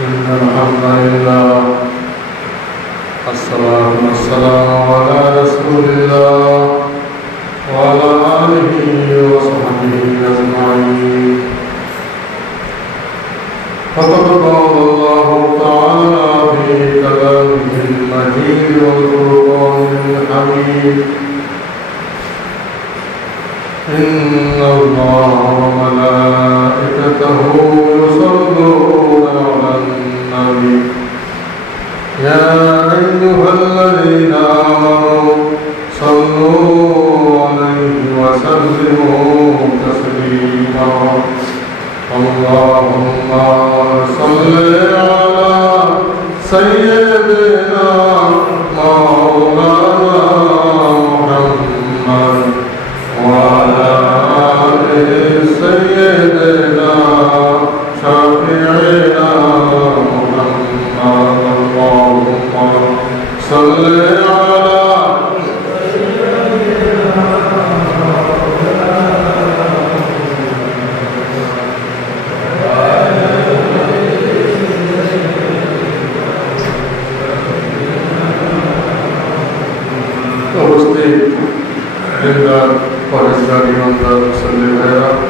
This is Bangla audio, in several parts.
إن الحمد لله الصلاة والسلام على رسول الله وعلى آله وصحبه أجمعين. فقد قال الله تعالى في كلامه المجيد والفرقان الحميد: إن الله وملائكته يصلون على النبي يا أيها الذين آمنوا صلوا عليه وسلموا تسليما. اللهم صل على سيدنا مولانا محمد وعلى آل سيدنا شفيعنا محمد. اللهم صل على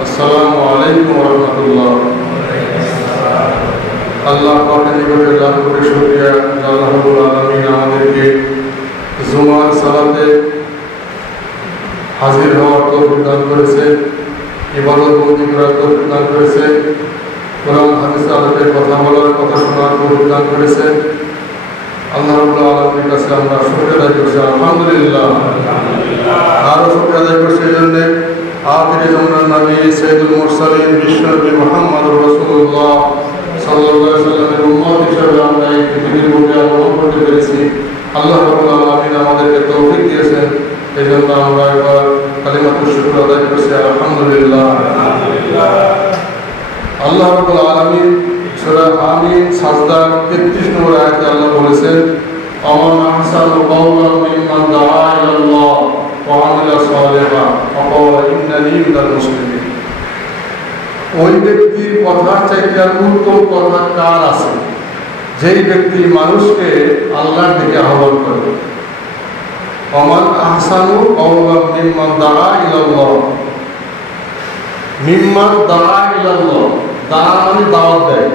আসসালামু আলাইকুম ওয়া রাহমাতুল্লাহ। আল্লাহ পাকের নিকটে লাখ কোটি শুকরিয়া, আল্লাহ রাব্বুল আলামিন আমাদেরকে জুমার সালাতে হাজির হওয়ার তৌফিক দান করেছে, ইবাদত বন্দি করার তৌফিক দান করেছে, কোরআন হাদিস আলোকে কথা বলার, কথা শোনার তৌফিক দান করেছে। আল্লাহ রাব্বুল আলামিনের কাছে আমরা শুকরিয়া আদায় করছি, আলহামদুলিল্লাহ। আরো শুকরিয়া আদায় করছি এই জন্য আখিরি জামানার নবী সাইয়্যিদুল মুরসালিন বিশ্বনবী মুহাম্মদুর রাসূলুল্লাহ সাল্লাল্লাহু আলাইহি ওয়াসাল্লামের উম্মত হিসেবে আমরা এই পৃথিবীর বুকে আগমন করতে পেরেছি। আল্লাহ রাব্বুল আলামিন আমাদেরকে তৌফিক দিয়েছেন, এই জন্য আমরা এবার কালিমাতুশ শুকর আদায় করছি, আলহামদুলিল্লাহ। আল্লাহ রাব্বুল আলামিন সূরা আমিন সাজদার 33 নম্বর আয়াতে আল্লাহ বলেছেন, আমান আহসানু কাওলাম মিম্মান দাআ ইলাল্লাহ ওয়া আমিলা সালিহান ওয়া ক্বালা ইন্নানী মিনাল মুসলিমিন। ওই ব্যক্তির কথার চাইতে আর উত্তম কথা কার আছে যেই ব্যক্তি মানুষকে আল্লাহর দিকে আহ্বান করে। আমান আহসানু কাওলাম মিম্মান দাআ ইলাল্লাহ, মিম্মান দাআ ইলাল্লাহ, দাআ মানে দাওয়াত দেয়।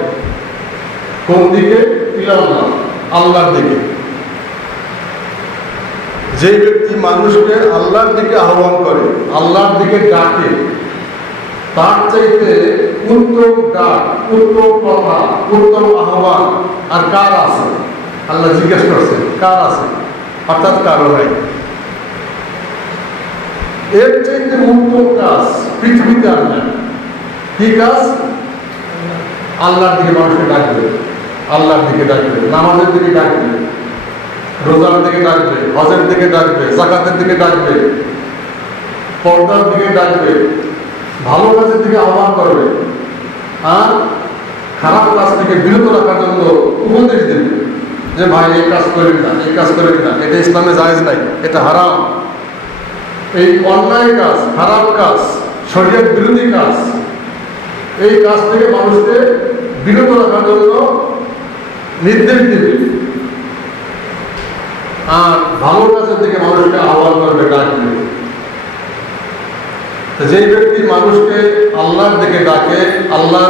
কোন দিকে? ইলাল্লাহ, আল্লাহর দিকে। যে ব্যক্তি মানুষকে আল্লাহর দিকে আহ্বান করে, আল্লাহর দিকে ডাকে, তার চাইতে উত্তম ডাক, উত্তম কথা, উত্তম আহ্বান আর কার আছে? আল্লাহ জিজ্ঞেস করছেন কার আছে, অর্থাৎ কারো নাই। এর চাইতে উত্তম কাজ পৃথিবীতে আর নাই। কি কাজ? আল্লাহর দিকে মানুষকে ডাকবে, আল্লাহর দিকে ডাকবে, নামাজের দিকে ডাকবে, রোজার দিকে ডাকবে, হজের দিকে ডাকবে, যাকাতের দিকে ডাকবে, পর্দার দিকে ডাকবে, ভালো কাজের দিকে আহ্বান করবে, আর খারাপ কাজ থেকে বিরত রাখার জন্য উপদেশ দেবে যে ভাই এই কাজ করেন না, এই কাজ করেন না, এটা ইসলামে জায়েজ নাই, এটা হারাম। এই অন্যায় কাজ, খারাপ কাজ, শরীয়ত বিরোধী কাজ, এই কাজ থেকে মানুষকে বিরত রাখার জন্য নির্দেশ দেবে, আর ভালো কাজের দিকে মানুষকে আহ্বান করবে, ডাকবে। যে ব্যক্তি মানুষকে আল্লাহর দিকে ডাকে, আল্লাহ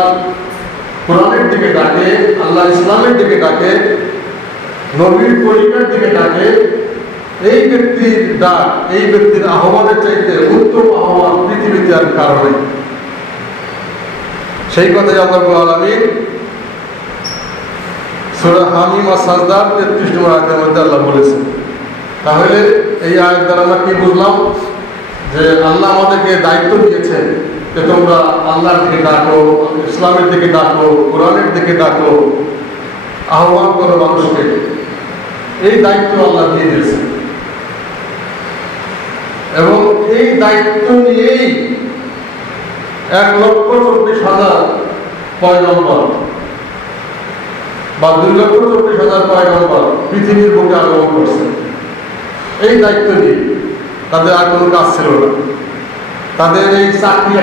কোরআনের দিকে ডাকে, আল্লাহ ইসলামের দিকে ডাকে, নবীর তরিকার দিকে ডাকে, এই ব্যক্তির ডাক, এই ব্যক্তির আহ্বানের চাইতে উত্তম আহ্বান পৃথিবীতে আর কারণে। সেই কথাই আল্লাহ রাব্বুল আলামিন সূরা হামিম আর সাজদার 33 নম্বর আয়াতের মধ্যে আল্লাহ বলেছেন। তাহলে এই আয়াত দ্বারা আমরা কি বুঝলাম? যে আল্লাহ আমাদেরকে দায়িত্ব দিয়েছেন যে তোমরা আল্লাহর দিকে ডাকো, ইসলামের দিকে ডাকো, কোরআনের দিকে ডাকো, আহ্বান করো মানুষকে। এই দায়িত্ব আল্লাহ দিয়ে দিয়েছেন এবং এই দায়িত্ব নিয়েই 1,40,000 পয়গম্বর বা 2,40,000 পয়গম্বর পৃথিবীর বুকে আগমন করছে। এই দায়িত্ব নিয়ে তাদের আর কোনো কাজ ছিল না। তাদের এই চাকরি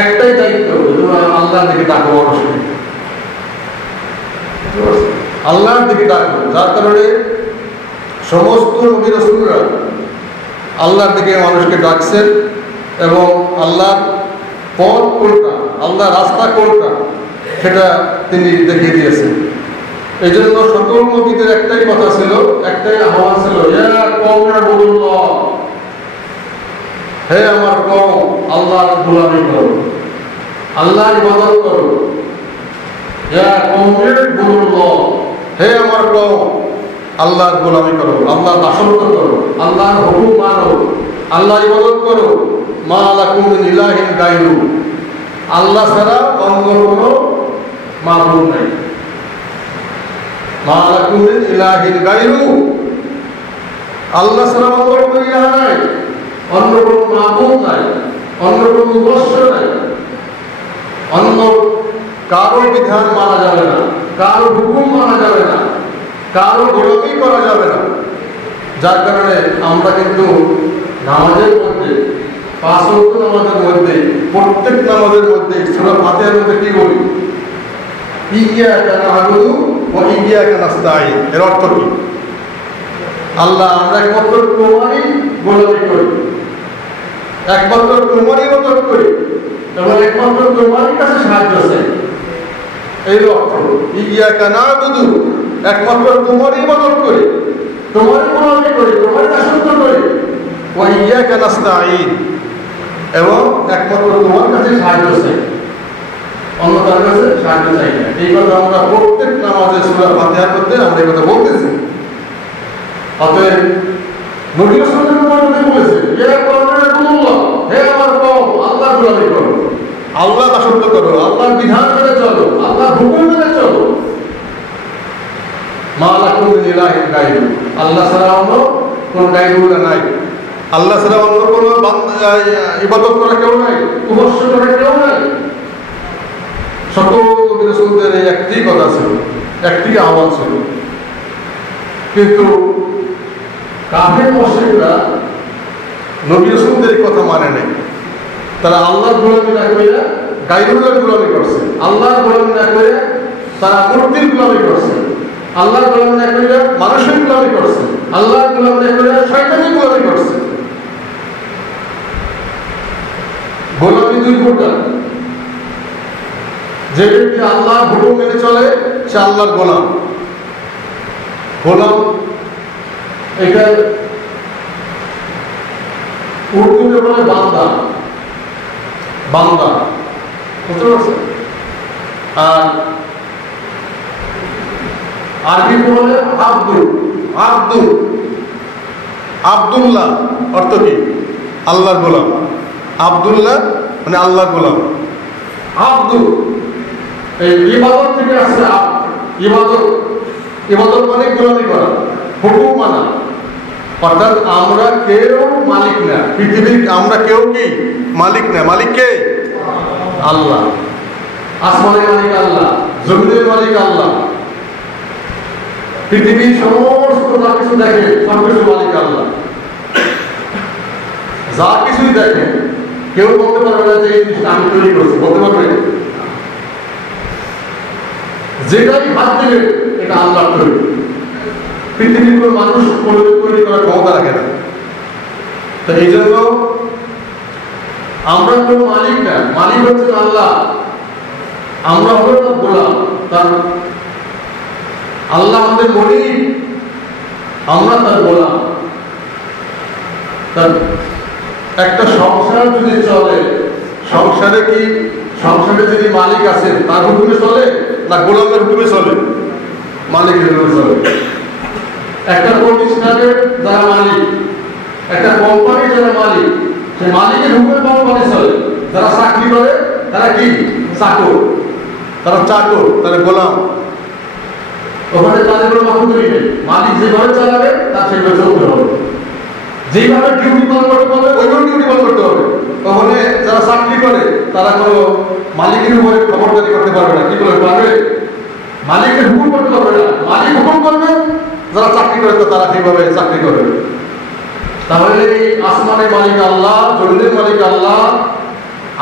একটাই দায়িত্ব, তোমরা আল্লাহ থেকে ডাকো মানুষকে, আল্লাহর দিকে ডাকবো। যার কারণে সমস্ত নবী রাসূলরা আল্লাহর দিকে মানুষকে ডাকছেন এবং আল্লাহর পথ কোনটা, আল্লাহর রাস্তা কোনটা সেটা তিনি দেখিয়ে দিয়েছেন। এই জন্য সকল নবীদের একটাই কথা ছিল, একটাই আহ্বান ছিল, ইয়া কওমি ইবুদুল্লাহ, হে আমার কওম আল্লাহর গোলামি করো, আল্লাহর ইবাদত করো। ইয়া কওমি ইবুদুল্লাহ, হে আমার কওম আল্লাহর গোলামি করো, আল্লাহর দাসত্ব করো, আল্লাহর হুকুম মানো, আল্লাহর ইবাদত করো। মা লাকুম মিন ইলাহিন গায়রু, আল্লাহ ছাড়া অন্য কোনো মাবুদ নাই। মা লাকুম মিন ইলাহিন গায়রু, আল্লাহ ছাড়া অন্য কোনো ইলাহ নাই, অন্য কোনো মাবুদ নাই, অন্য কোনো উপাস্য নাই। অন্য কারো বিধান মানা যাবে না, কারো হুকুম মানা যাবে না, কারো গোলামি করা যাবে না। যার কারণে আমরা কিন্তু নামাজের মধ্যে, 5 ওয়াক্ত নামাজের মধ্যে, প্রত্যেক নামাজের মধ্যে সূরা ফাতিহার মধ্যে কি বলি? ইয়্যাকা না'বুদু ওয়া ইয়্যাকা নাস্তাঈন। এর অর্থ কি? আল্লাহ আমরা একমাত্র তোমারই গোলামি করি, একমাত্র তোমারই ইবাদত করি এবং একমাত্র তোমারই কাছে সাহায্য চাই। এই অর্থ ইয়্যাকা না'বুদু, একমাত্র তোমারই ইবাদত করি, তোমারই গোলামি করি, তোমারই দাসত্ব করি। ওয়া ইয়্যাকা নাস্তাঈন, এবং একমাত্র তোমার কাছে সাহায্য চাই, অন্য কারোর কাছে সাহায্য চাই না। এই কথা আমরা প্রত্যেক নামাজে সূরা ফাতিহার মধ্যে আমরা এই কথা বলতেছি। অতএব নবী রাসূলুল্লাহ বলেছে, ইয়া কওমি ইবুদুল্লাহ, হে আমার কওম আল্লাহর গোলামি করো, আল্লাহর দাসত্ব করো, আল্লাহর বিধান মেনে চলো, আল্লাহর হুকুম মেনে চলো। মা লাকুম মিন ইলাহিন গায়রু, আল্লাহ ছাড়া অন্য কোনো গায়রুল্লাহ নাই, আল্লাহ ছাড়া অন্য কোনো ইবাদত করা কেউ নাই, উপাস্য করা কেউ নাই। সকল নবী রাসূলদের এই একটি কথা ছিল, একটি আহ্বান ছিল। কিন্তু কাফের মুশরিকরা নবী রাসূলদের কথা মানে নাই। তারা আল্লাহর গোলামি না করে গায়রুল্লাহর গোলামি করছে, আল্লাহর গোলামি না করে তারা মূর্তির গোলামি করছে, আল্লাহর গোলামি না করে মানুষের গোলামি করছে, আল্লাহর গোলামি না করে শয়তানের গোলামি করছে। গোলামি দুই প্রকার। যে ব্যক্তি আল্লাহর হুকুম মেনে চলে সে আল্লাহর গোলাম। গোলাম এটা উর্দুতে বলে বান্দা, বান্দা, বুঝতে পারছেন? আর আরবি বলে আব্দুল, আব্দুল, আব্দুল্লাহ অর্থ কি? আল্লাহর গোলাম। আব্দুল্লাহ মানে আল্লাহর গোলাম। আব্দুল এই ইবাদত থেকে আসছে। ইবাদত, ইবাদত মানে গোলামি করা, হুকুম মানা। অর্থাৎ আমরা কেউ মালিক না, পৃথিবীর আমরা কেউ কি মালিক না। মালিক কে? আল্লাহ। আসমানের মালিক আল্লাহ, জমিনের মালিক আল্লাহ, পৃথিবীর সমস্ত যা কিছু দেখে সবকিছু মালিক আল্লাহ। যা কিছুই দেখে কেউ বলতে পারবে না যে এই জিনিসটা আমি তৈরি করছি, বলতে পারবে? যেটাই হাত দেবে এটা আল্লাহ তৈরি। পৃথিবীর কোনো মানুষ তৈরি করার ক্ষমতা রাখে না। তো এই জন্য আমরা কোনো মালিক না, মালিক হচ্ছেন আল্লাহ। আমরা হলো তার গোলাম। তার আল্লাহ আমাদের মালিক, আমরা তার গোলাম। তার একটা সংসার যদি চলে, সংসারে কি সংসারে যিনি মালিক আছেন তার হুকুমে চলে না গোলামের হুকুমে চলে? মালিকের হুকুমে চলে। একটা প্রতিষ্ঠানের যারা মালিক, একটা কোম্পানির যারা মালিক, সে মালিকের হুকুমে কোম্পানি চলে। যারা চাকরি করে তারা কি? চাকর। তারা চাকর, তারা গোলাম। ওখানে তাদের কোনো মাকুদুরি নেই। মালিক যেভাবে চালাবে তার সেভাবে চলতে হবে, যেভাবে ডিউটি পালন করতে হবে ওইভাবে ডিউটি পালন করতে হবে। ওখানে যারা চাকরি করে তারা কোনো মালিকের উপরে খবরদারি করতে পারবে না। কি বলে পারবে? মালিকের হুকুম করতে পারবে না। মালিক হুকুম করবে, যারা চাকরি করে তো তারা সেইভাবে চাকরি করবে। তাহলে এই আসমানের মালিক আল্লাহ, জমিনের মালিক আল্লাহ,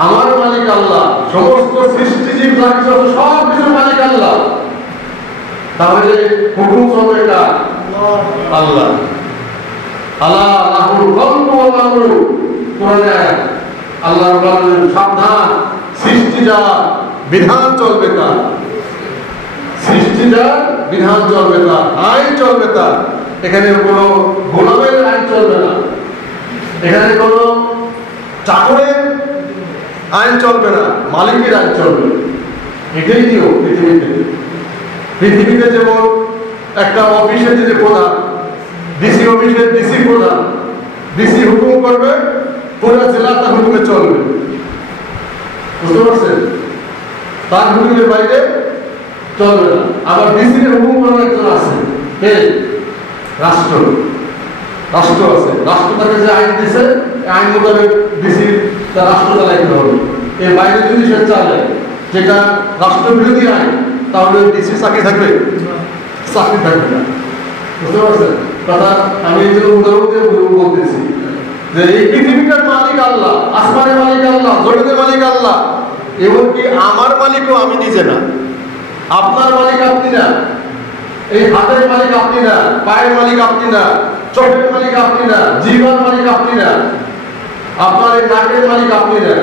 আমার মালিক আল্লাহ, সমস্ত সৃষ্টিজীব যা কিছু সব কিছুর মালিক আল্লাহ। তাহলে হুকুম চলবে কার? আল্লাহ। আল্লাহ লাহুল খালকু ওয়াল আমরু, কোরআনে আয়াত। আল্লাহ বলেন সাবধান, সৃষ্টি যা বিধান চলবে তার, সৃষ্টি যা বিধান চলবে তার, আইন চলবে তার। এখানে কোনো গোলামের আইন চলবে না, এখানে কোনো চাকরের আইন চলবে না, মালিকের আইন চলবে। এটাই নিয়ম পৃথিবীতে। পৃথিবীতে যেমন একটা অফিসের যে প্রধান, ডিসি অফিসের ডিসি প্রধান, ডিসি হুকুম করবে, পুরো জেলা তার হুকুমে চলবে। বুঝতে পারছেন? তার হুকুমের বাইরে চলবে না। আবার ডিসি হুকুম করার একজন আছে, কে? রাষ্ট্র। রাষ্ট্র আছে, রাষ্ট্র তাকে যে আইন দিছে, আইন মোতাবেক ডিসি তার রাষ্ট্র চালাইতে হবে। এর বাইরে যদি সে চালায় যেটা রাষ্ট্র বিরোধী আইন, তাহলে ডিসি চাকরি থাকবে? চাকরি থাকবে না। বুঝতে পারছেন কথা? আমি এই জন্য উদাহরণ দিয়ে বলতেছি যে এই পৃথিবীটার মালিক আল্লাহ, আসমানের মালিক আল্লাহ, জমিনের মালিক আল্লাহ। এমনকি আমার মালিকও আমি নিজে না, আপনার মালিক আপনি না, এই হাতের মালিক আপনি না, পায়ের মালিক আপনি না, চোখের মালিক আপনি না, জিহ্বার মালিক আপনি না, আপনার এই নাকের মালিক আপনি না।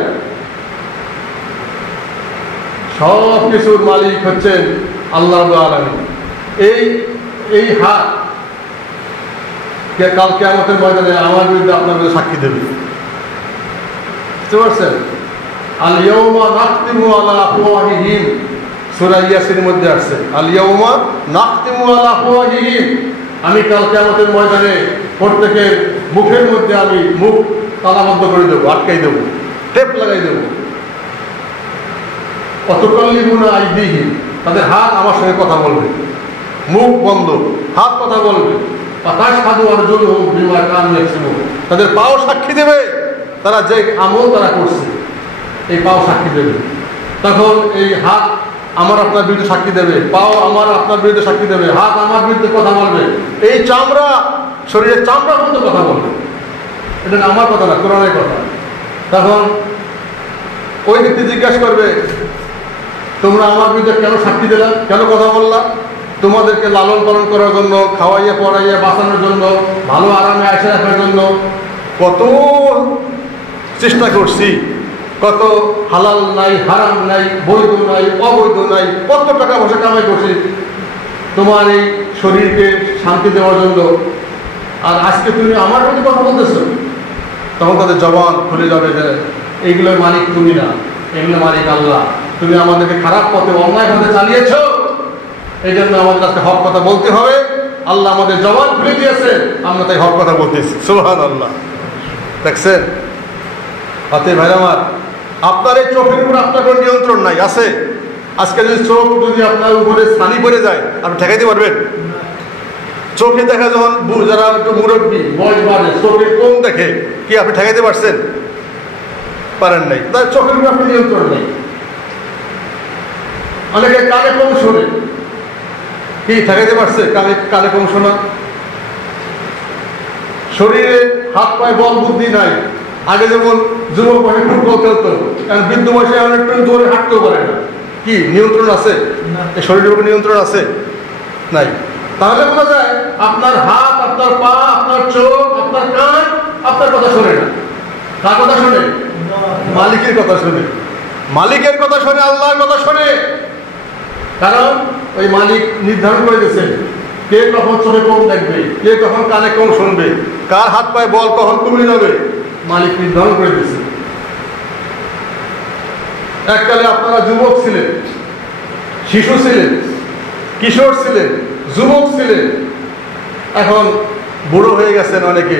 সব কিছুর মালিক হচ্ছেন আল্লাহ রাব্বুল আলামিন। এই হাত কাল কিয়ামতের ময়দানে আমার বিরুদ্ধে আপনার বিরুদ্ধে সাক্ষী দেবে। বুঝতে পারছেন? আল ইয়াউমা নাখতিমু আলা আফওয়াহিহিম, সূরা ইয়াসিনের মধ্যে আছে, আল ইয়াউমা নাখতিমু আলা আফওয়াহিহিম। আমি কাল কিয়ামতের ময়দানে প্রত্যেকের মুখের মধ্যে আমি মুখ তালাবদ্ধ করে দেবো, আটকাই দেবো, টেপ লাগাই দেবো। অতুকাল্লিমুনা আইদিহিম, তাদের হাত আমার সঙ্গে কথা বলবে, মুখ বন্ধ, হাত কথা বলবে। ফাতাশহাদু আরজুলুহুম বিমা কানু ইয়াকসিবুন, তাদের পাও সাক্ষী দেবে তারা যে আমল তারা করছে, এই পাও সাক্ষী দেবে। তখন এই হাত আমার আপনার বিরুদ্ধে সাক্ষী দেবে, পাও আমার আপনার বিরুদ্ধে সাক্ষী দেবে, হাত আমার বিরুদ্ধে কথা বলবে, এই চামড়া শরীরের চামড়া মতো কথা বলবে। এটা আমার কথা না, কোরআনের কথা। তখন ওই ব্যক্তি জিজ্ঞাসা করবে, তোমরা আমার বিরুদ্ধে কেন সাক্ষী দিলা, কেন কথা বললা? তোমাদেরকে লালন পালন করার জন্য, খাওয়াইয়া পড়াইয়া বাঁচানোর জন্য, ভালো আরামে আয়সা রাখার জন্য কত চেষ্টা করছি, কত হালাল নাই, হারাম নাই, বৈধ নাই, অবৈধ নাই, কত টাকা পয়সা কামাই করছি তোমার এই শরীরকে শান্তি দেওয়ার জন্য, আর আজকে তুমি আমার প্রতি কথা বলতেছো। তখন তাদের জবান খুলে যাবে যে এইগুলোর মালিক তুমি না, এগুলো মালিক আল্লাহ। তুমি আমাদেরকে খারাপ পথে, অন্যায় পথে চালিয়েছ, এই জন্য আমাদের কাছে হক কথা বলতে হবে। আল্লাহ আমাদের জবান খুলে দিয়েছেন, আমরা তাই হক কথা বলতেছি। সুবহানাল্লাহ। দেখছেন? অতএব ভাই আমার, আপনার এই চোখের উপর আপনার কোনো নিয়ন্ত্রণ নাই, আছে? আজকে যদি চোখ যদি আপনার উপরে ছানি পড়ে যায়, আপনি ঠেকাইতে পারবেন? চোখে দেখা যখন যারা একটু মুরব্বী, বয়স বাড়ে, চোখে কম দেখে, কি আপনি ঠেকাইতে পারছেন? পারেন নাই। তার চোখের উপর আপনার নিয়ন্ত্রণ নেই। অনেকে কানে কম শোনে, কি ঠেকাইতে পারছে? কানে কম শোনা। শরীরে হাত পায়ে বল বুদ্ধি নাই। আগে যেমন যুবক বয়সে ফুটবল খেলতো, কারণ বৃদ্ধ বয়সে একটু জোরে হাঁটতেও পারে না। কি নিয়ন্ত্রণ আছে? এই শরীরের উপর নিয়ন্ত্রণ আছে? নাই। তাহলে বোঝা যায় আপনার হাত, আপনার পা, আপনার চোখ, আপনার কান আপনার কথা শোনে না। কার কথা শোনে? মালিকের কথা শোনে। মালিকের কথা শোনে, আল্লাহর কথা শোনে। কারণ ওই মালিক নির্ধারণ করে দিয়েছেন কে কখন চোখে কম দেখবে, কে কখন কানে কম শুনবে, কার হাত পায়ে বল কখন কমে যাবে, মালিক নির্ধারণ করে দিয়েছে। এককালে আপনারা যুবক ছিলেন, শিশু ছিলেন, কিশোর ছিলেন, যুবক ছিলেন, এখন বুড়ো হয়ে গেছেন অনেকে।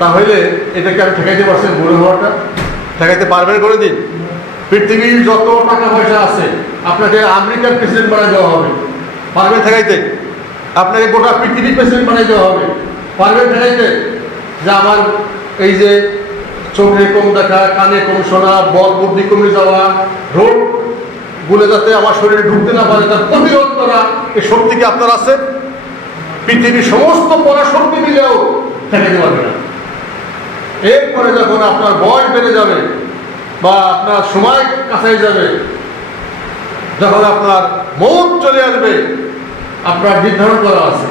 তাহলে এটাকে আর ঠেকাইতে পারছেন? বুড়ো হওয়াটা ঠেকাইতে পারবেন কোনোদিন? পৃথিবীর যত টাকা পয়সা আছে আপনাকে আমেরিকার প্রেসিডেন্ট বানাই দেওয়া হবে, পারবেন ঠেকাইতে? আপনাকে গোটা পৃথিবীর প্রেসিডেন্ট বানাই দেওয়া হবে, পারবেন ঠেকাইতে? যে আমার এই যে চোখে কম দেখা, কানে কম শোনা, বল বুদ্ধি কমে যাওয়া, রোগ গুলো যাতে আমার শরীরে ঢুকতে না পারে তার প্রতিরোধ করা, এই শক্তি কি আপনার আছে? পৃথিবীর সমস্ত পরাশক্তি মিলেও ঠেকাইতে পারবে না। এরপরে যখন আপনার বয়স বেড়ে যাবে বা আপনার সময় কাছে যাবে, যখন আপনার মৌত চলে আসবে, আপনার নির্ধারণ করা আছে,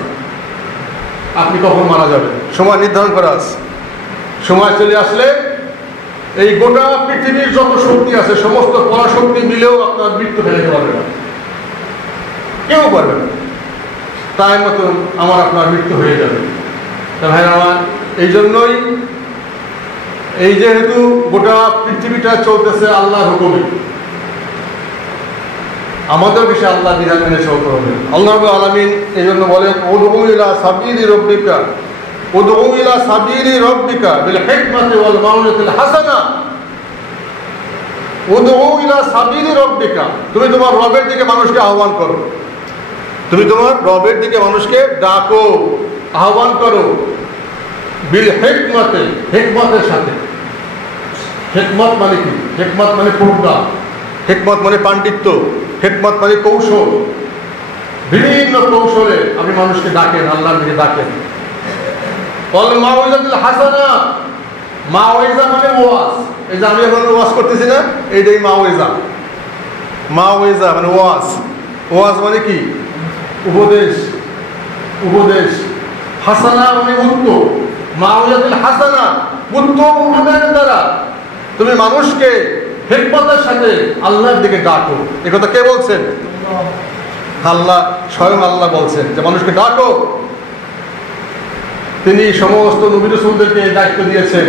আপনি কখন মারা যাবেন, সময় নির্ধারণ করা আছে। সময় চলে আসলে এই গোটা পৃথিবীর যত শক্তি আছে সমস্ত পরাশক্তি মিলেও আপনার মৃত্যু ফেলাতে পারবে না, কেউ পারবে না। তাই মতন আমার আপনার মৃত্যু হয়ে যাবে। তা ভাই আমার, এই জন্যই এই যেহেতু গোটা পৃথিবীটা চলতেছে আল্লাহর হুকুমে, আমাদের বিষয়ে আল্লাহ বিধান মেনে চলতে হবে। আল্লাহ রাব্বুল আলামিন এই জন্য বলেন, উদউ ইলা সাবিলি রাব্বিকা, উদউ ইলা সাবিলি রাব্বিকা বিল হিকমাতি ওয়াল মাউইজাতিল হাসানা। উদউ ইলা সাবিলি রাব্বিকা, তুমি তোমার রবের দিকে মানুষকে আহ্বান করো, তুমি তোমার রবের দিকে মানুষকে ডাকো, আহ্বান করো। বিল হিকমাতে, হিকমতের সাথে। হিকমত মানে কি? হিকমত মানে প্রজ্ঞা, হিকমত মানে পাণ্ডিত্য, হিকমত মানে কৌশল। বিভিন্ন কৌশলে আপনি মানুষকে ডাকেন, আল্লাহর দিকে ডাকেন। ওয়াল মাউইজাতুল হাসানা, মাউইজা মানে ওয়াজ। এই যে আমি এখন ওয়াজ করতেছি না, এইটাই মাউইজা। মাউইজা মানে ওয়াজ। ওয়াজ মানে কি? উপদেশ, উপদেশ। হাসানা মানে উত্তম, মাউইজাতুল হাসানা, উত্তম উপদেশের দ্বারা তুমি মানুষকে হিকমতের সাথে আল্লাহর দিকে ডাকো। এ কথা কে বলছেন? আল্লাহ, স্বয়ং আল্লাহ বলছেন যে মানুষকে ডাকো। তিনি সমস্ত নবী রাসূলদেরকে এই দায়িত্ব দিয়েছেন,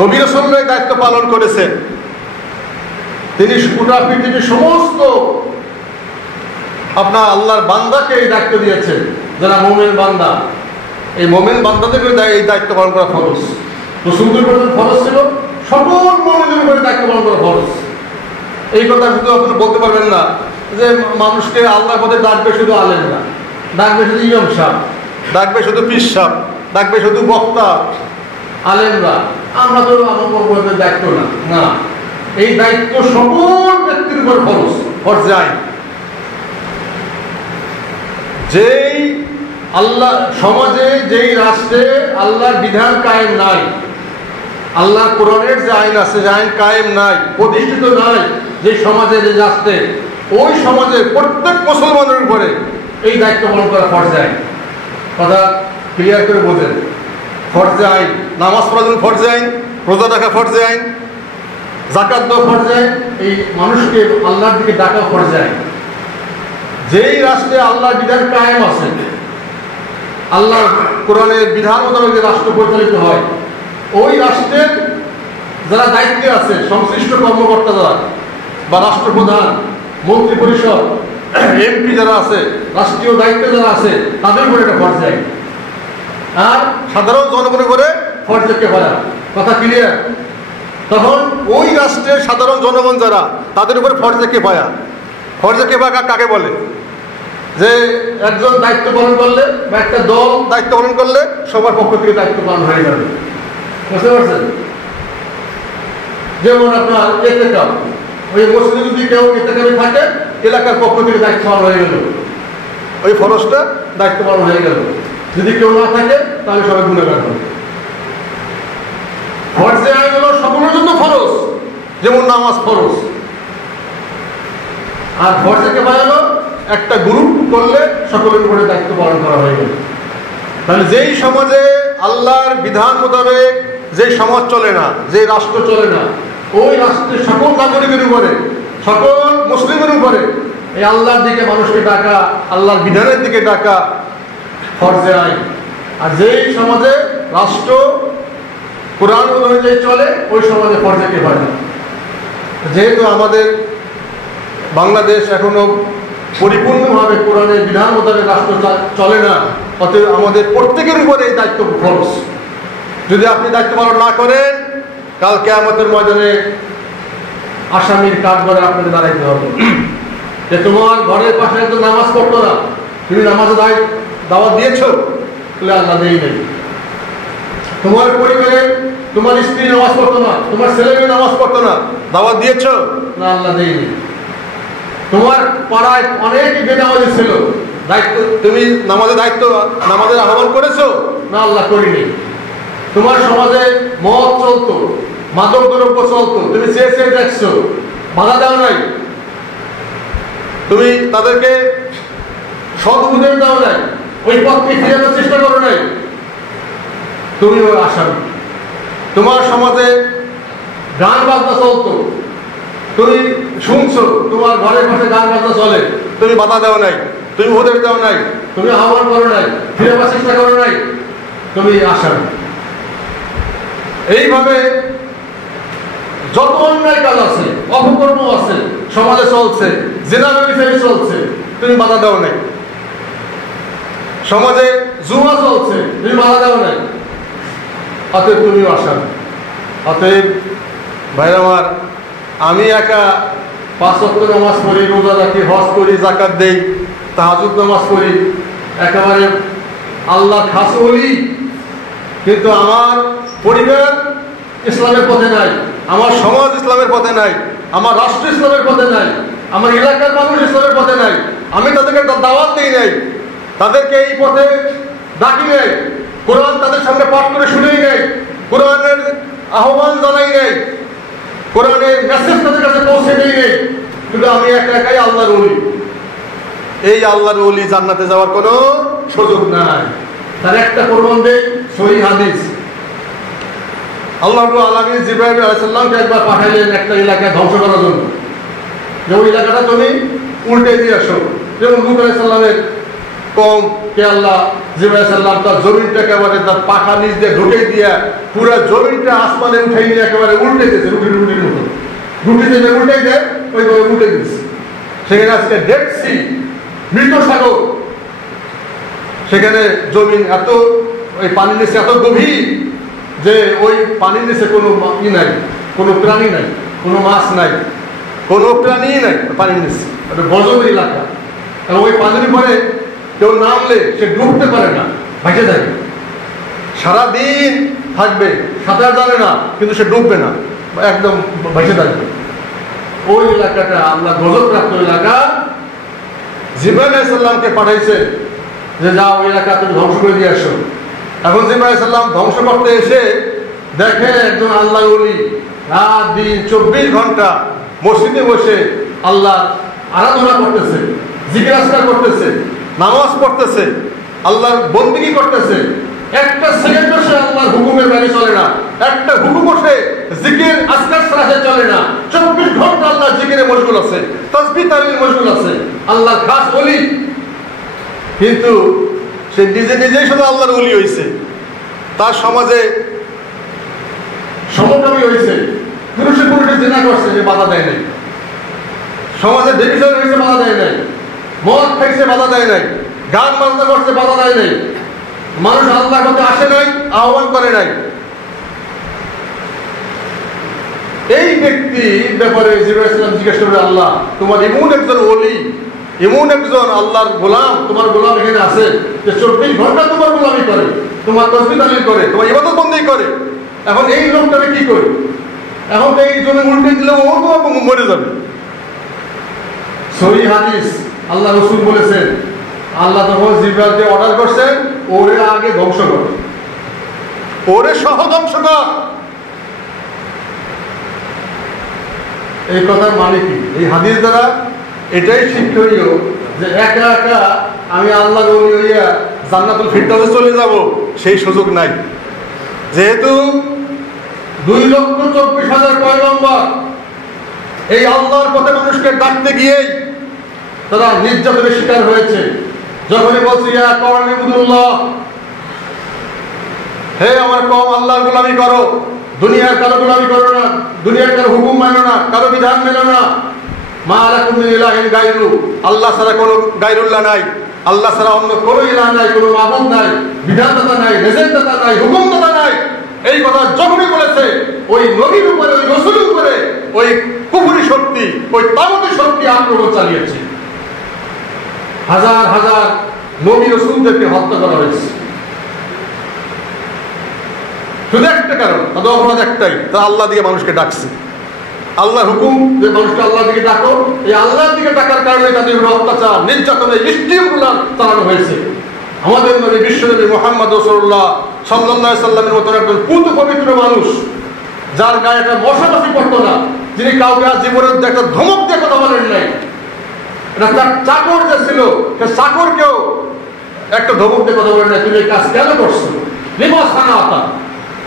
নবী রাসূলরা এই দায়িত্ব পালন করেছেন। তিনি গোটা পৃথিবীর সমস্ত আপনার আল্লাহর বান্দাকে এই দায়িত্ব দিয়েছেন, যারা মুমিন বান্দা। এই মুমিন বান্দাদেরকে এই দায়িত্ব পালন করা ফরজ। রাসূলদের উপর ফরজ ছিল, সকল মুমিনের উপরে দায়িত্ব পালন করা ফরজ। এই কথা শুধু আপনি বলতে পারবেন না যে মানুষকে আল্লাহর পথে ডাকবে শুধু আলেমরা, ডাকবে শুধু ইমাম সাহেব, ডাকবে শুধু পীর সাহেব, ডাকবে শুধু বক্তা, আলেমরা। আমরা তো আমার দায়িত্ব না, না, এই দায়িত্ব সকল ব্যক্তির উপর ফরজ, ফরজে আইন। যেই আল্লাহ সমাজে, যেই রাষ্ট্রে আল্লাহর বিধান কায়েম নাই, আল্লাহ কোরআনের যে আইন আছে, যে আইন কায়েম নাই, প্রতিষ্ঠিত নাই, যে সমাজে, যে রাষ্ট্রে, ওই সমাজের প্রত্যেক মুসলমানের উপরে এই দায়িত্ব পালন করা ফরজে আইন। কথা ক্লিয়ার করে বোঝেন। ফরজে আইন, নামাজ পড়া যেমন ফরজে আইন, রোজা রাখা ফরজে আইন, যাকাত দেওয়া ফরজে আইন, এই মানুষকে আল্লাহর দিকে ডাকা ফরজে আইন। যেই রাষ্ট্রে আল্লাহর বিধান কায়েম আছে, আল্লাহ কোরআনের বিধান মোতাবেক যে রাষ্ট্র পরিচালিত হয়, ওই রাষ্ট্রের যারা দায়িত্বে আছে, সংশ্লিষ্ট কর্মকর্তা যারা, বা রাষ্ট্রপ্রধান, মন্ত্রী পরিষদ, এমপি যারা আছে, রাষ্ট্রীয় দায়িত্বে যারা আছে, তাদের উপরে এটা ফরজ আইন। আর সাধারণ জনগণের উপরে ফরজে কিফায়া। কথা ক্লিয়ার? তখন ওই রাষ্ট্রের সাধারণ জনগণ যারা, তাদের উপরে ফরজে কিফায়া। ফরজে কিফায়া কাকে বলে? যে একজন দায়িত্ব পালন করলে বা একটা দল দায়িত্ব পালন করলে সবার পক্ষ থেকে দায়িত্ব পালন হয়ে যাবে। বুঝতে পারছেন? যেমন আপনার ইতিকাফ, ওই মসজিদে যদি কেউ ইতিকাফে থাকে, এলাকার পক্ষ থেকে দায়িত্ব পালন হয়ে গেল, ওই ফরজটা দায়িত্ব পালন হয়ে গেল। যদি কেউ না থাকে তাহলে সবাই গুনাহগার হবে। ফরজে আইন হলো সকলের জন্য ফরজ, যেমন নামাজ ফরজ। আর ফরজে কিফায়া হলো একটা গ্রুপ করলে সকলের উপরে দায়িত্ব পালন করা হয়ে গেল। তাহলে যেই সমাজে আল্লাহর বিধান মোতাবেক যে সমাজ চলে না, যে রাষ্ট্র চলে না, ওই রাষ্ট্রের সকল নাগরিকের উপরে, সকল মুসলিমের উপরে এই আল্লাহর দিকে মানুষকে ডাকা, আল্লাহর বিধানের দিকে ডাকা ফরজে আইন। আর যেই সমাজে রাষ্ট্র কোরআন অনুযায়ী চলে, ওই সমাজে ফরজে কিফায়া। যেহেতু আমাদের বাংলাদেশ এখনো পরিপূর্ণভাবে কোরআনের বিধান মোতাবেক রাষ্ট্র চলে না, অতএব আমাদের প্রত্যেকের উপরে এই দায়িত্ব ফরজ। যদি আপনি দায়িত্ব পালন না করেন, কাল কিয়ামতের ময়দানে আসামির কাঠগড়ে আপনাকে দাঁড়াইতে হবে। যে তোমার ঘরের পাশে একজন নামাজ পড়তো না, তুমি নামাজে দাওয়াত দিয়েছো? বলে আল্লাহ দেই নেই। তোমার পরিবারে তোমার স্ত্রী নামাজ পড়তো না, তোমার ছেলে মেয়ে নামাজ পড়তো না, দাওয়াত দিয়েছো? না, আল্লাহ দেই নেই। তোমার পাড়ায় অনেক বেনামাজি ছিল, দায়িত্ব তুমি নামাজের আহ্বান করেছো? না, আল্লাহ করিনি। তোমার সমাজে মদ চলতো, মাদক দ্রব্য চলতো, তুমি চেয়ে দেখছো, বাধা দাও নাই। তুমি তাদেরকে সৎ উপদেশ দাও নাই, ওই পথকে ফিরে আনার চেষ্টা করো নাই, তুমি ওই আসামি। তোমার সমাজে গান বাজনা চলতো, তুমি শুনছো, তোমার ঘরের পাশে গান বাজনা চলে, তুমি বাধা দেওয়া নাই, তুমি উপদেশ দেওয়া নাই, তুমি আহ্বান করো নাই, ফিরে আসার চেষ্টা করো নাই, তুমি আসামি। এইভাবে যত অন্যায় কাজ আছে, অপকর্ম আছে, সমাজে চলছে, জেনা ব্যভিচার চলছে, তুমি বাধা দাও নাই। সমাজে জুয়া চলছে, তুমি বাধা দাও নাই, অতএব তুমিও আসামি। অতএব ভাই আমার, আমি একা 5 ওয়াক্ত নামাজ পড়ি, রোজা রাখি, হজ করি, যাকাত দেই, তাহাজ্জুদ নামাজ পড়ি, একেবারে আল্লাহ খাস ওলি, কিন্তু আমার পরিবার ইসলামের পথে নাই, আমার সমাজ ইসলামের পথে নাই, আমার রাষ্ট্র ইসলামের পথে নাই, আমার এলাকার মানুষ ইসলামের পথে নাই, আমি তাদেরকে দাওয়াত দিই নাই, তাদেরকে এই পথে ডাকি নেই, কোরআন তাদের সামনে পাঠ করে শুনেই নেই, কোরআনের আহ্বান জানাই নেই, কোরআনের মেসেজ তাদের কাছে পৌঁছে দিই নেই, কিন্তু আমি একা একাই আল্লাহর ওলি। এই আল্লাহর ওলি জান্নাতে যাওয়ার কোনো সুযোগ নাই। তার একটা প্রমাণ দেই, সহিহ হাদিস। আল্লাহ রাব্বুল আলামিন জিবরাইল আলাইহিস সালামকে একবার পাঠাইলেন একটা এলাকায় ধ্বংস করার জন্য, যে ওই এলাকাটা তুমি উল্টে দিয়ে আসো। যেমন লূত আলাইহিস সালামের কম কে আল্লাহ জিবরাইল আলাইহিস সালাম তার জমিনটা একেবারে তার পাখা নিচ দিয়ে ঢুকে দিয়ে পুরো জমিনটা আসমানে উঠাই নিয়ে একেবারে উল্টে দিয়েছে, রুটির মতো রুটি যেটা উল্টে দেয় ওইভাবে উল্টে দিয়েছে। সেখানে আজকে ডেড সি, মৃত সাগর, সেখানে জমিন এত, ওই পানির নিচে এত গভীর যে ওই পানির নিচে কোনো ই নাই, কোনো প্রাণী নাই, কোনো মাছ নাই, কোনো প্রাণী নাই পানির নিচে। একটা গজব এলাকা, এবং ওই পানির পরে কেউ নামলে সে ডুবতে পারে না, ভাসে থাকে, সারাদিন থাকবে, সাঁতার জানে না, কিন্তু সে ডুববে না, একদম ভাসে থাকবে। ওই এলাকাটা আল্লাহ গজবপ্রাপ্ত এলাকা। জিবরাইল আলাইহিস সালামকে পাঠাইছে যে যাও ওই এলাকা তুমি ধ্বংস করে দিয়ে আসো। এখন জিবরাইল আলাইহিস সালাম ধ্বংস করতে এসে দেখে একজন আল্লাহর ওলি রাত দিন 24 ঘন্টা মসজিদে বসে আল্লাহ আরাধনা করতেছে, জিকির আজকার করতেছে, নামাজ পড়তেছে, আল্লাহর বন্দেগী করতেছে। একটা সেকেন্ড সে আল্লাহর হুকুমের বাইরে চলে না, একটা হুকুম সে জিকির আজকার ছাড়া সে চলে না। 24 ঘন্টা আল্লাহ জিকিরে মশগুল আছে, তাসবিহ তাহলিলে মশগুল আছে, আল্লাহর খাস ওলি। কিন্তু সে নিজে নিজেই শুধু আল্লাহর ওলি হয়েছে, তার সমাজে সমকামী হয়েছে, পুরুষে পুরুষে জেনা করছে, যে বাধা দেয় নাই। সমাজে ব্যভিচার হয়েছে, বাধা দেয় নাই। মদ খাইছে, বাধা দেয় নাই। গান বাজনা করছে, বাধা দেয় নাই। মানুষ আল্লাহর পথে আসে নাই, আহ্বান করে নাই। এই ব্যক্তি ব্যাপারে জিবরাইল আলাইহিস সালাম জিজ্ঞেস করবে, আল্লাহ তোমার এমন একজন ওলি, এমন একজন আল্লাহর গোলাম, তোমার গোলাম এখানে আছে যে 24 ঘন্টা তোমার গোলামি করে, তোমার তাসবিহ তাহলিল করে, তোমার ইবাদত বন্দেগী করে, এখন এই লোকটাকে কি করে? এখন তো এই জন্য উল্টে দিলে ও তো মরে যাবে। সহিহ হাদিস, আল্লাহ রাসূল বলেছেন, আল্লাহ তখন জিবরাইলকে অর্ডার করছেন, ওরে আগে ধ্বংস কর, ওরে সহ ধ্বংস কর। এই কথার মানে কি? এই হাদিস দ্বারা এটাই শিক্ষণীয় যে একা একা আমি আল্লাহর ওলি হইয়া জান্নাতুল ফিরদাউসে চলে যাব, সেই সুযোগ নাই। যেহেতু 2,24,000 পয়গম্বর এই আল্লাহর পথে মানুষকে ডাকতে গিয়েই তারা নির্যাতনের শিকার হয়েছে। যখনই বলছি ইয়া কওমি ইবুদুল্লাহ, হে আমার কওম আল্লাহর গোলামি করো, দুনিয়ার কারো গোলামি করো না, দুনিয়ার কারো হুকুম মানো না, কারো বিধান মেনো না। মা লাকুম মিন ইলাহিন গায়রু, আল্লাহ ছাড়া কোনো গায়রুল্লাহ নাই, আল্লাহ ছাড়া অন্য কোনো ইলাহ নাই, কোনো মাবুদ নাই, বিধানদাতা নাই, রেজেন্টদাতা নাই, হুকুমদাতা নাই। এই কথা যখনই বলেছে ওই নবীর উপরে, ওই রাসূলের উপরে ওই কুফরি শক্তি, ওই তাগুতি শক্তি আক্রমণ চালিয়েছে। হাজার হাজার নবী রাসূলদেরকে হত্যা করা হয়েছে শুধু একটা কারণ, তাদের অপরাধ একটাই, তারা আল্লাহ দিকে মানুষকে ডাকছে। আল্লাহ হুকুম যে মানুষকে আল্লাহ দিকে ডাকো, এই আল্লাহর দিকে ডাকার কারণে তাদের উপর অত্যাচার, নির্যাতনের স্টিমগুলো চালানো হয়েছে। আমাদের নবী বিশ্বনবী মুহাম্মদ রাসূলুল্লাহ সাল্লাল্লাহু আলাইহি সাল্লামের মতো একজন পুত পবিত্র মানুষ, যার গায়ে একটা মশামাছি পড়তো না, যিনি কাউকে জীবনের একটা ধমক দিয়ে কথা বলেন নাই, এটা তার চাকর যে ছিল, সে চাকরকেও একটা ধমক দিয়ে কথা বলে না, তুমি এই কাজ কেন করছো,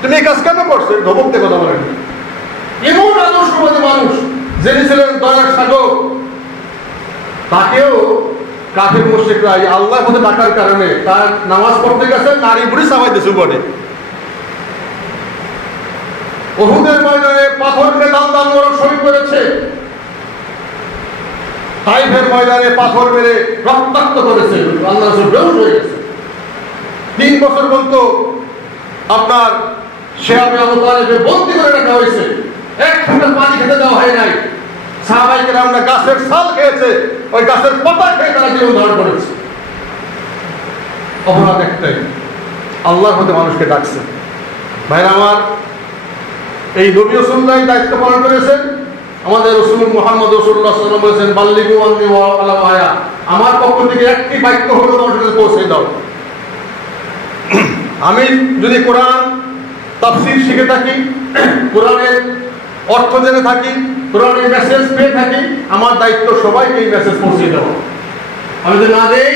তুমি এই কাজ কেন করছো, ধমক দিয়ে কথা বলেন। এমন আদর্শবাদী মানুষ যিনি ছিলেন দয়ার সাগর, তাকেও কাফের মুশরিকরা আল্লাহর পথে ডাকার কারণে তার নামাজ পড়তে গেছে, নারী বুড়ি চাপাই দিয়েছে উপরে। উহুদের ময়দানে পাথর মেরে দাম দাম মরণ শহীদ করেছে, তাইফের ময়দানে পাথর মেরে রক্তাক্ত করেছে, আল্লাহ রাসূল বেহুশ হয়ে গেছে। 3 বছর পর্যন্ত আপনার শিহাবে আবু তালেবে বন্দী করে রাখা হয়েছে, এক ফোঁটা পানি খেতে দেওয়া হয় নাই। সাহাবায়ে কেরামরা গাছের ছাল খেয়েছে, ওই গাছের পাতা খেয়ে তারা জীবন ধারণ করেছে। অপরাধ একটাই, আল্লাহর পথে মানুষকে ডাকছে। ভাইরা আমার, এই নবী রাসূলরাই দায়িত্ব পালন করেছেন। আমাদের রাসূল মুহাম্মদ রাসূলুল্লাহ সাল্লাল্লাহু আলাইহি ওয়াসাল্লাম বলেছেন, বাল্লিগু আন্নী ওয়া আলা আয়া, আমার পক্ষ থেকে একটি বাক্য হলো মানুষের কাছে পৌঁছে দাও। আমি যদি কোরআন তাফসীর শিখে থাকি, কোরআনের অর্থ জেনে থাকি, কোরআনের মেসেজ পেয়ে থাকি, আমার দায়িত্ব সবাইকে এই মেসেজ পৌঁছে দেওয়া। আমি যদি না দেই,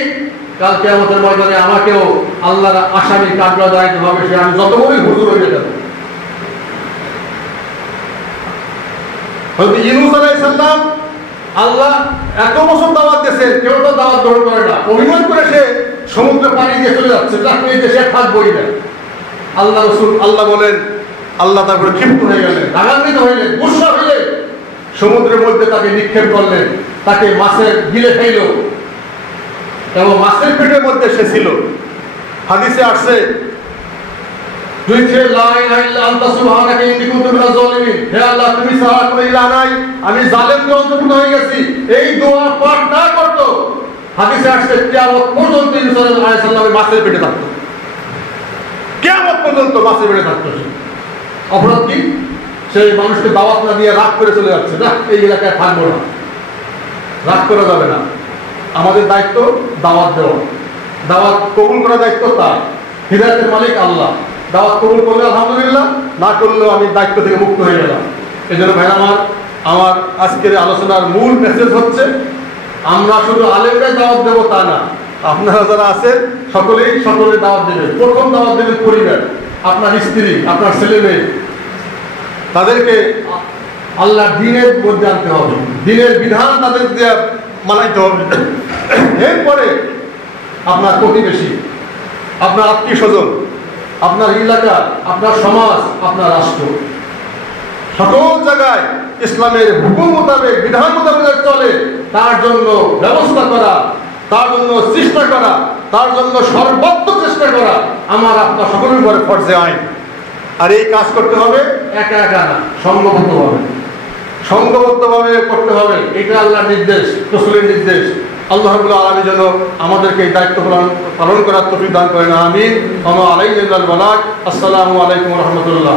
কাল কিয়ামতের ময়দানে আমাকেও আল্লাহর আসামি কাঠগড়ায় দাঁড়াইতে হবে, সে আমি যত বড়ই হুজুর হয়ে যাব। হযরত ইউনূস আলাইহিস সালাম আল্লাহ এত বছর দাওয়াত দিয়েছেন, কেউ তো দাওয়াত গ্রহণ করে না, অভিমান করে সে সমুদ্রে পানি দিয়ে চলে যাচ্ছে, তাকে এই দেশে থাকবই না। আল্লাহ রাসূল আল্লাহ বলেন, আল্লাহ তারপরে ক্ষিপ্ত হয়ে গেলেন, রাগান্বিত হইলেন, গুসা হইলেন, সমুদ্রের মধ্যে তাকে নিক্ষেপ করলেন, তাকে মাছের গিলে ফেলল এবং মাছের পেটের মধ্যে সে ছিল। হাদিসে আসছে, তুই যে লা ইলাহা ইল্লা আনতা সুবহানাকা ইন্নী কুনতু মিনাজ জালিমিন, হে আল্লাহ তুমি ছাড়া কোনো ইলাহ নাই, আমি জালেমদের অন্তর্ভুক্ত হয়ে গেছি, এই দোয়া পাঠ না করতো, হাদিসে আসছে কিয়ামত পর্যন্ত ইউনূস আলাইহিস সালামের মাছের পেটে থাকতো, কিয়ামত পর্যন্ত মাছের পেটে থাকতো। অপরাধ কি? সেই মানুষকে দাওয়াত না দিয়ে রাগ করে চলে যাচ্ছে, না এই এলাকায় থাকবো না, রাগ করা যাবে না। আমাদের দায়িত্ব দাওয়াত দেওয়া, দাওয়াত কবুল করার দায়িত্ব তার, হিদায়াতের মালিক আল্লাহ। দাওয়াত কবুল করলে আলহামদুলিল্লাহ, না করলেও আমি দায়িত্ব থেকে মুক্ত হয়ে গেলাম। এই জন্য ভাই আমার আজকের আলোচনার মূল মেসেজ হচ্ছে, আমরা শুধু আলেমরাই দাওয়াত দেবো তা না, আপনারা যারা আছেন সকলেই দাওয়াত দেবেন। প্রথম দাওয়াত দেবেন পরিবার, আপনার স্ত্রী, আপনার ছেলে মেয়ে, তাদেরকে আল্লাহর দ্বীনের মধ্যে আনতে হবে, দ্বীনের বিধান তাদের দিয়ে মানাইতে হবে। এরপরে আপনার প্রতিবেশী, আপনার আত্মীয় স্বজন, আপনার এলাকা, আপনার সমাজ, আপনার রাষ্ট্র, সকল জায়গায় ইসলামের হুকুম মোতাবেক, বিধান মোতাবেক চলে, তার জন্য ব্যবস্থা করা, তার জন্য চেষ্টা করা, তার জন্য সর্বোত্তম চেষ্টা করা আমার আপনার সকলের উপরে ফরজে আইন। আর এই কাজ করতে হবে একা একা না, সংঘবদ্ধভাবে করতে হবে। এটা আল্লাহর নির্দেশ, রাসূলের নির্দেশ। আল্লাহ রাব্বুল আলামিন যেন আমাদেরকে এই দায়িত্ব পালন করার তৌফিক দান করেন। আমিন। ওয়া আলাইকুম ওয়া রাহমাতুল্লাহ। আসসালামু আলাইকুম ওয়া রাহমাতুল্লাহ।